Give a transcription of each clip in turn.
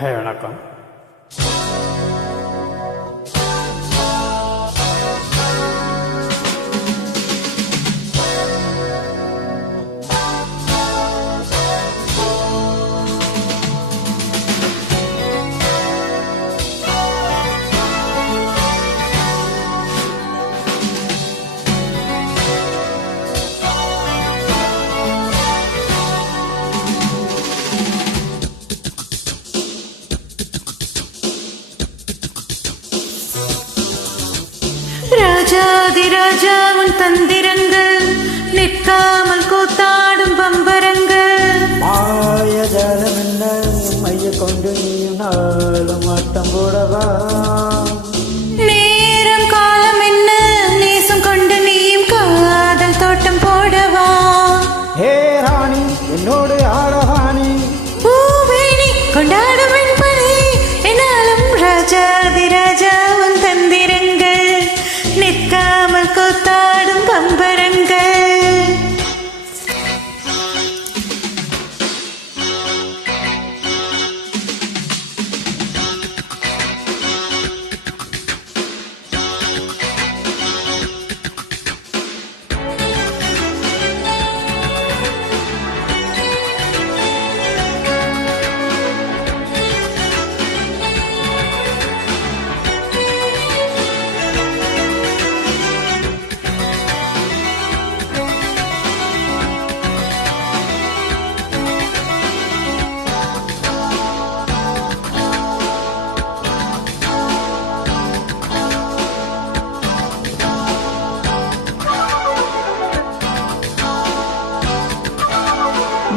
வணக்கம். ராஜாதிராஜா உன் தந்திரங்கள் நிற்காமல் கூத்தாடும் பம்பரங்கள். மாயஜாலம் என்ன மைய கொண்டு நீயும் நாளும் ஆட்டம் போடவா. நேரம் காலம் என்ன நேசம் கொண்டு நீயும் காதல் தோட்டம் போடவா. ஹே ராணி என்னோடு ஆடவாணி பூவேணி கொண்டாடும் வெண்பனி என்னாலும் ராஜாதிராஜா உன் தந்திரங்கள் நிற்காமல் கூத்தாடும் பம்பரங்கள்.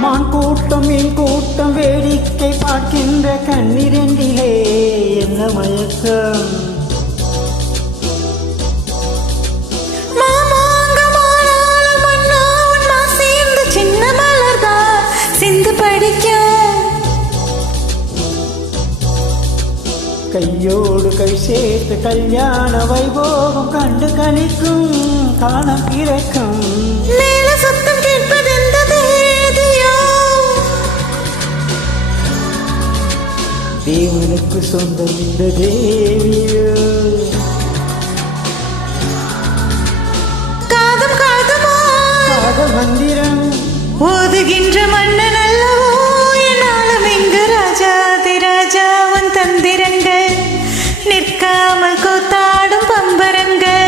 மான் கூட்டம் மீன் கூட்டம் வேடிக்கை பார்க்கின்ற கண்ணிரண்டிலே என்ன மயக்கம். சின்ன மலர்தான் சிந்து படிக்க கையோடு கை சேர்த்து கல்யாண வைபோகம் கண்டு கழிக்கும் காணம் பிறக்கும். மேல சத்தம் கேட்பதெந்த தேதியோ தேவனுக்கு சொந்தம் இந்த தேவியோ. காதம் காதமா காதல் மந்திரம் ஓதுகின்ற மன்னன் அல்லவோ என்னாலும் இங்கு ராஜாதிராஜா உன் தந்திரங்கள் நிற்காமல் கூத்தாடும் பம்பரங்கள்.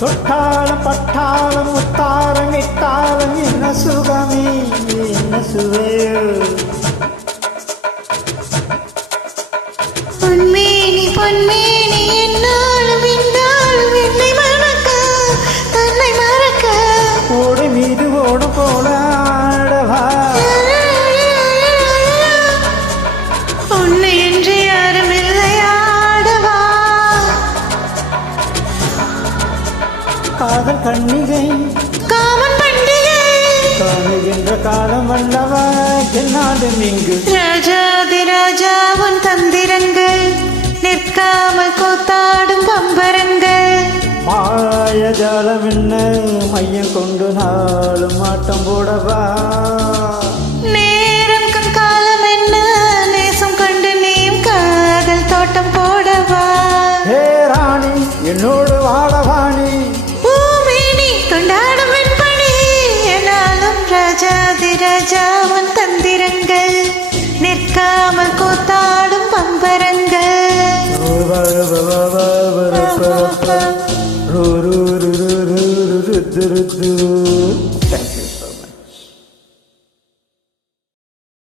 தொட்டாலம் பட்டாளம் முத்தாரம் இட்டாலம் என்ன சுகமே என்ன சுவையோ. பொன்மேனி பொன்மேனி என்னாலும் இன்னாலும் என்னை மறக்க தன்னை மறக்க ஓடு மீது ஓடு போல ஆடவா. உன்னை என்று யாரும் இல்லை ஆடவா. காதல் கண்ணிகை காமன் பண்டிகை காணுகின்ற காலம் அல்லவா என்னாலும் இங்கு. ராஜாதிராஜா உன் தந்திரங்கள் நிற்காமல் கூத்தாடும் பம்பரங்கள். மாயஜாலம் என்ன மையம் கொண்டு நாளும் ஆட்டம் போடவா.